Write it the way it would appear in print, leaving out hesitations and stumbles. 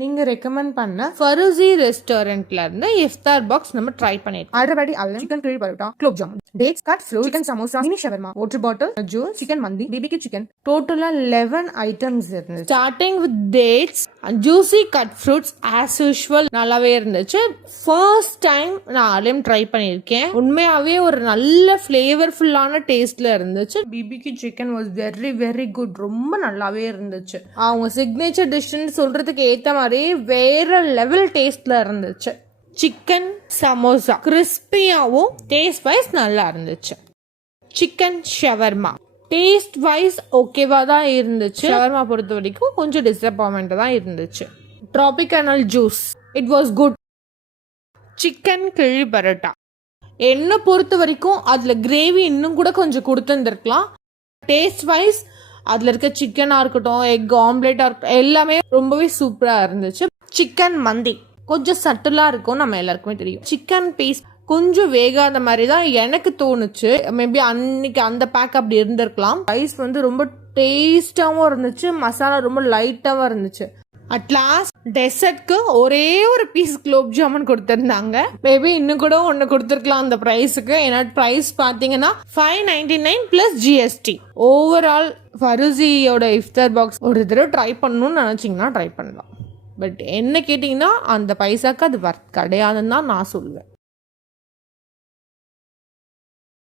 நீங்க ரெக்கமெண்ட் பண்ண ஃபருசி ரெஸ்டாரண்ட்ல இருந்து இஃப்தார் பாக்ஸ் நம்ம ட்ரை பண்ணிருக்கோம். ஆல்ரெடி அல்லம் சிக்கன் கிரி parotta, gulab jamun, dates cut fruit, chicken samosa, mini ஷவர்மா, வாட்டர் பாட்டில், ஜூஸ், சிக்கன் மந்தி, பிபிக்யூ சிக்கன், டோட்டலா 11 ஐட்டம்ஸ் இருந்துச்சு. Starting with dates and juicy cut fruits as usual நல்லாவே இருந்துச்சு. ஃபர்ஸ்ட் டைம் நான் அலையும் ட்ரை பண்ணியிருக்கேன். உண்மையாவே ஒரு நல்ல ஃபிளேவர்ஃபுல்லான டேஸ்ட்ல இருந்துச்சு. BBQ chicken was very very good. ரொம்ப நல்லாவே இருந்துச்சு. அவங்க சிக்னேச்சர் டிஷ்ன்னு சொல்றதுக்கு ஏத்த மாதிரி வேற லெவல் டேஸ்ட்ல இருந்துச்சு. சிக்கன் சமோசா கிறிஸ்பியாவும் டேஸ்ட் வைஸ் நல்லா இருந்துச்சு. சிக்கன் ஷவர்மா டேஸ்ட் வைஸ் ஓகேவா தான் இருந்துச்சு. ஷவர்மா பொறுத்த வரைக்கும் கொஞ்சம் டிசப்பாயின்மெண்ட் தான் இருந்துச்சு. Tropical juice it was good. Chicken கிழி பரோட்டா என்ன பொறுத்த வரைக்கும் அதுல கிரேவி இன்னும் கூட கொஞ்சம் கொடுத்துருந்துருக்கலாம். டேஸ்ட் வைஸ் அதில் இருக்க சிக்கனாக இருக்கட்டும், எக் ஆம்லேட்டாக இருக்கட்டும், எல்லாமே ரொம்பவே சூப்பராக இருந்துச்சு. சிக்கன் மந்தி கொஞ்சம் சட்டிலாக இருக்கும், நம்ம எல்லாருக்குமே தெரியும். சிக்கன் பீஸ் கொஞ்சம் வேகாத மாதிரி தான் எனக்கு தோணுச்சு. மேபி அன்னைக்கு அந்த பேக் அப்படி இருந்திருக்கலாம். ரைஸ் வந்து ரொம்ப டேஸ்டாகவும் இருந்துச்சு, மசாலா ரொம்ப லைட்டாகவும் இருந்துச்சு. அட் லாஸ்ட் டெசர்ட்க்கு ஒரே ஒரு பீஸ் குலோப் ஜாமுன் கொடுத்துருந்தாங்க. மேபி இன்னும் கூட ஒன்று கொடுத்துருக்கலாம் அந்த ப்ரைஸுக்கு. ஏன்னா ப்ரைஸ் பார்த்தீங்கன்னா 599 + GST. ஓவரால் ஃபருசியோட இஃப்தார் பாக்ஸ் ஒரு தடவை ட்ரை பண்ணணும்னு நினச்சிங்கன்னா ட்ரை பண்ணலாம். பட் என்ன கேட்டிங்கன்னா அந்த பைசாக்கு அது வர்த் கிடையாதுன்னு தான் நான் சொல்லுவேன்.